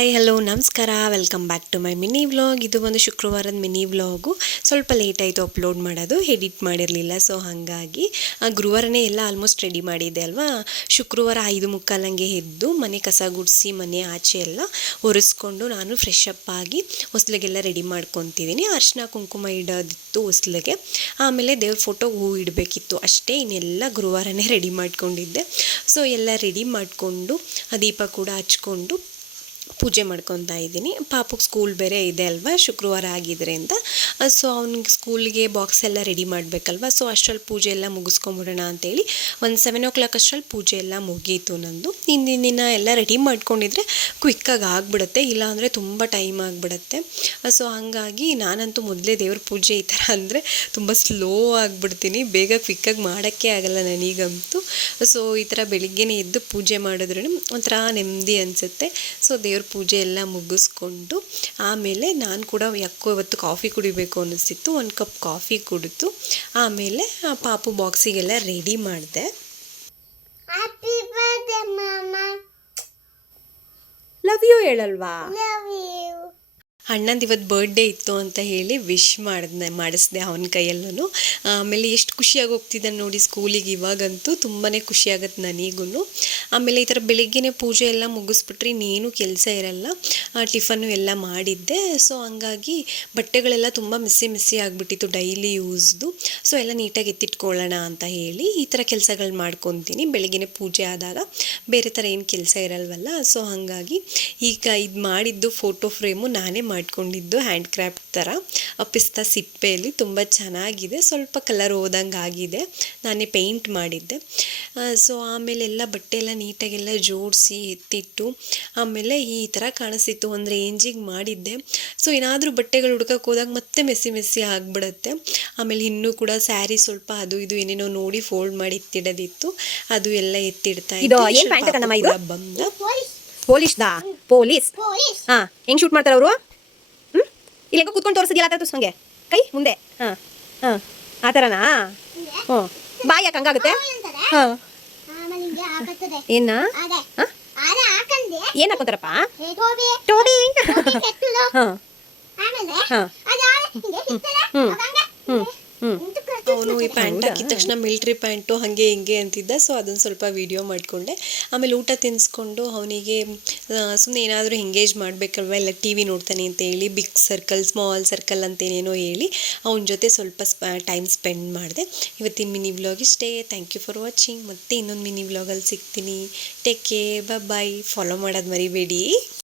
Hi hello ನಮಸ್ಕಾರ, welcome back to my mini vlog. ಇದು ಒಂದು ಶುಕ್ರವಾರದ ಮಿನಿ ವ್ಲಾಗು. ಸ್ವಲ್ಪ ಲೇಟ್ ಆಯಿತು ಅಪ್ಲೋಡ್ ಮಾಡೋದು, ಎಡಿಟ್ ಮಾಡಿರಲಿಲ್ಲ. ಸೊ ಹಾಗಾಗಿ ಗುರುವಾರನೇ ಎಲ್ಲ ಆಲ್ಮೋಸ್ಟ್ ರೆಡಿ ಮಾಡಿದ್ದೆ ಅಲ್ವಾ. ಶುಕ್ರವಾರ 5:45 ಎದ್ದು ಮನೆ ಕಸ ಗುಡಿಸಿ ಮನೆ ಆಚೆ ಎಲ್ಲ ಒರೆಸ್ಕೊಂಡು ನಾನು ಫ್ರೆಶ್ ಅಪ್ ಆಗಿ ಹೊಸ್ಲಿಗೆಲ್ಲ ರೆಡಿ ಮಾಡ್ಕೊತಿದ್ದೀನಿ. ಅರಿಶಿನ ಕುಂಕುಮ ಇಡೋದಿತ್ತು ಹೊಸ್ಲಿಗೆ, ಆಮೇಲೆ ದೇವ್ರ ಫೋಟೋಗೆ ಹೂ ಇಡಬೇಕಿತ್ತು ಅಷ್ಟೇ. ಇನ್ನೆಲ್ಲ ಗುರುವಾರನೇ ರೆಡಿ ಮಾಡ್ಕೊಂಡಿದ್ದೆ. ಸೊ ಎಲ್ಲ ರೆಡಿ ಮಾಡಿಕೊಂಡು ದೀಪ ಕೂಡ ಹಚ್ಕೊಂಡು ಪೂಜೆ ಮಾಡ್ಕೊತಾ ಇದ್ದೀನಿ. ಪಾಪುಗೆ ಸ್ಕೂಲ್ ಬೇರೆ ಇದೆ ಅಲ್ವಾ, ಶುಕ್ರವಾರ ಆಗಿದ್ದರಿಂದ. ಸೊ ಅವ್ನಿಗೆ ಸ್ಕೂಲಿಗೆ ಬಾಕ್ಸ್ ಎಲ್ಲ ರೆಡಿ ಮಾಡಬೇಕಲ್ವ. ಸೊ ಅಷ್ಟರಲ್ಲಿ ಪೂಜೆ ಎಲ್ಲ ಮುಗಿಸ್ಕೊಂಬಿಡೋಣ ಅಂತೇಳಿ ಒಂದು 7 o'clock ಅಷ್ಟರಲ್ಲಿ ಪೂಜೆ ಎಲ್ಲ ಮುಗೀತು ನಂದು. ಹಿಂದಿನ ದಿನ ಎಲ್ಲ ರೆಡಿ ಮಾಡ್ಕೊಂಡಿದ್ರೆ ಕ್ವಿಕ್ಕಾಗಿ ಆಗಿಬಿಡುತ್ತೆ, ಇಲ್ಲಾಂದರೆ ತುಂಬ ಟೈಮ್ ಆಗಿಬಿಡುತ್ತೆ. ಸೊ ಹಾಗಾಗಿ ನಾನಂತೂ ಮೊದಲೇ ದೇವ್ರ ಪೂಜೆ ಈ ಥರ ಅಂದರೆ ತುಂಬ ಸ್ಲೋ ಆಗಿಬಿಡ್ತೀನಿ, ಬೇಗ ಕ್ವಿಕ್ಕಾಗಿ ಮಾಡೋಕ್ಕೆ ಆಗಲ್ಲ ನನಗಂತೂ. ಸೊ ಈ ಥರ ಬೆಳಿಗ್ಗೆನೇ ಎದ್ದು ಪೂಜೆ ಮಾಡಿದ್ರೂ ಒಂಥರ ನೆಮ್ಮದಿ ಅನಿಸುತ್ತೆ. ಸೊ ದೇವ್ರ ಪೂಜೆ ಎಲ್ಲ ಮುಗಿಸ್ಕೊಂಡು ಆಮೇಲೆ ನಾನು ಕೂಡ ಯಾಕೋ ಇವತ್ತು ಕಾಫಿ ಕುಡಿಬೇಕು ಅನ್ನಿಸ್ತಿತ್ತು, 1 ಕಪ್ ಕಾಫಿ ಕುಡಿದು ಆಮೇಲೆ ಪಾಪು ಬಾಕ್ಸಿಗೆಲ್ಲ ರೆಡಿ ಮಾಡಿದೆ. ಲವ್ ಯು ಹೇಳಲ್ವಾ? ಅಣ್ಣಂದು ಇವತ್ತು ಬರ್ಡೇ ಇತ್ತು ಅಂತ ಹೇಳಿ ವಿಶ್ ಮಾಡಿಸ್ದೆ ಅವನ ಕೈಯಲ್ಲೂ. ಆಮೇಲೆ ಎಷ್ಟು ಖುಷಿಯಾಗಿ ಹೋಗ್ತಿದ್ದಾನೆ ನೋಡಿ ಸ್ಕೂಲಿಗೆ. ಇವಾಗಂತೂ ತುಂಬಾ ಖುಷಿಯಾಗತ್ತೆ ನನಗೂ. ಆಮೇಲೆ ಈ ಥರ ಬೆಳಿಗ್ಗೆನೇ ಪೂಜೆ ಎಲ್ಲ ಮುಗಿಸ್ಬಿಟ್ರೆ ಇನ್ನೇನು ಕೆಲಸ ಇರಲ್ಲ. ಟಿಫನ್ನು ಎಲ್ಲ ಮಾಡಿದ್ದೆ. ಸೊ ಹಂಗಾಗಿ ಬಟ್ಟೆಗಳೆಲ್ಲ ತುಂಬ ಮಿಸ್ಸಿ ಆಗಿಬಿಟ್ಟಿತ್ತು ಡೈಲಿ ಯೂಸ್ದು. ಸೊ ಎಲ್ಲ ನೀಟಾಗಿ ಎತ್ತಿಟ್ಕೊಳ್ಳೋಣ ಅಂತ ಹೇಳಿ ಈ ಥರ ಕೆಲಸಗಳು ಮಾಡ್ಕೊತೀನಿ. ಬೆಳಿಗ್ಗೆನೇ ಪೂಜೆ ಆದಾಗ ಬೇರೆ ಥರ ಏನು ಕೆಲಸ ಇರಲ್ವಲ್ಲ. ಸೊ ಹಾಗಾಗಿ ಈಗ ಇದು ಮಾಡಿದ್ದು ಫೋಟೋ ಫ್ರೇಮು ನಾನೇ ಮಾಡ್ಕೊಂಡಿದ್ದು, ಹ್ಯಾಂಡ್ ಕ್ರಾಫ್ಟ್ ಥರ ಪಿಸ್ತಾ ಸಿಪ್ಪೆಯಲ್ಲಿ ತುಂಬ ಚೆನ್ನಾಗಿದೆ. ಸ್ವಲ್ಪ ಕಲರ್ ಹೋದಂಗೆ ಆಗಿದೆ, ನಾನೇ ಪೇಂಟ್ ಮಾಡಿದ್ದೆ. ಸೊ ಆಮೇಲೆ ಎಲ್ಲ ಬಟ್ಟೆ ಎಲ್ಲ ನೀಟಾಗೆಲ್ಲ ಜೋಡಿಸಿ ಎತ್ತಿಟ್ಟು ಆಮೇಲೆ ಈ ಥರ ಕಾಣಿಸ್ತಿತ್ತು, ಒಂದು ರೇಂಜಿಗೆ ಮಾಡಿದ್ದೆ. ಸೊ ಏನಾದರೂ ಬಟ್ಟೆಗಳು ಹುಡ್ಕಕ್ಕೆ ಹೋದಾಗ ಮತ್ತೆ ಮೆಸ್ಸಿ ಆಗಿಬಿಡುತ್ತೆ. ಆಮೇಲೆ ಇನ್ನೂ ಕೂಡ ಸ್ಯಾರಿ ಸ್ವಲ್ಪ ಅದು ಇದು ಏನೇನೋ ನೋಡಿ ಫೋಲ್ಡ್ ಮಾಡಿ ಎತ್ತಿಡೋದಿತ್ತು, ಅದು ಎಲ್ಲ ಎತ್ತಿಡ್ತಾ ಇದ್ದೆ. ಬಂದ ಪೊಲೀಸ್ ಹಾಂ, ಹೆಂಗೆ ಶೂಟ್ ಮಾಡ್ತಾರೆ ಅವರು? ಇಲ್ಲಿ ಹೆಂಗೋ ಕೂತ್ಕೊಂಡು ತೋರಿಸಿದ್ಯಲ್ಲ ಆ ಥರ ತೋರಿಸ್, ಹಂಗೆ ಕೈ ಮುಂದೆ. ಹಾಂ ಆ ಥರನಾ? ಹ್ಞೂ, ಬಾಯಿ ಯಾಕೆ ಹಂಗಾಗುತ್ತೆ? ಹಾಂ ಏನ ಏನು ಹಾಕೋತಾರಪ್ಪ? ಟೋಬಿ. ಹಾಂ ಹಾಂ ಅವನು ಈ ಪ್ಯಾಂಟ್ ಹಾಕಿದ ತಕ್ಷಣ ಮಿಲ್ಟ್ರಿ ಪ್ಯಾಂಟು ಹಾಗೆ ಹಿಂಗೆ ಅಂತಿದ್ದ. ಸೊ ಅದನ್ನು ಸ್ವಲ್ಪ ವೀಡಿಯೋ ಮಾಡಿಕೊಂಡೆ. ಆಮೇಲೆ ಊಟ ತಿನ್ನಿಸ್ಕೊಂಡು ಅವನಿಗೆ ಸುಮ್ಮನೆ ಏನಾದರೂ ಎಂಗೇಜ್ ಮಾಡಬೇಕಲ್ವ, ಎಲ್ಲ ಟಿ ವಿ ನೋಡ್ತಾನೆ ಅಂತ ಹೇಳಿ ಬಿಗ್ ಸರ್ಕಲ್ ಸ್ಮಾಲ್ ಸರ್ಕಲ್ ಅಂತೇನೇನೋ ಹೇಳಿ ಅವನ ಜೊತೆ ಸ್ವಲ್ಪ ಟೈಮ್ ಸ್ಪೆಂಡ್ ಮಾಡಿದೆ. ಇವತ್ತಿನ ಮಿನಿ ವ್ಲಾಗ್ ಇಷ್ಟೇ. Thank you for watching. ಮತ್ತೆ ಇನ್ನೊಂದು ಮಿನಿ ವ್ಲಾಗಲ್ಲಿ ಸಿಗ್ತೀನಿ. ಟೇಕ್ ಕೇರ್, ಬಾಯ್. ಫಾಲೋ ಮಾಡೋದು ಮರಿಬೇಡಿ.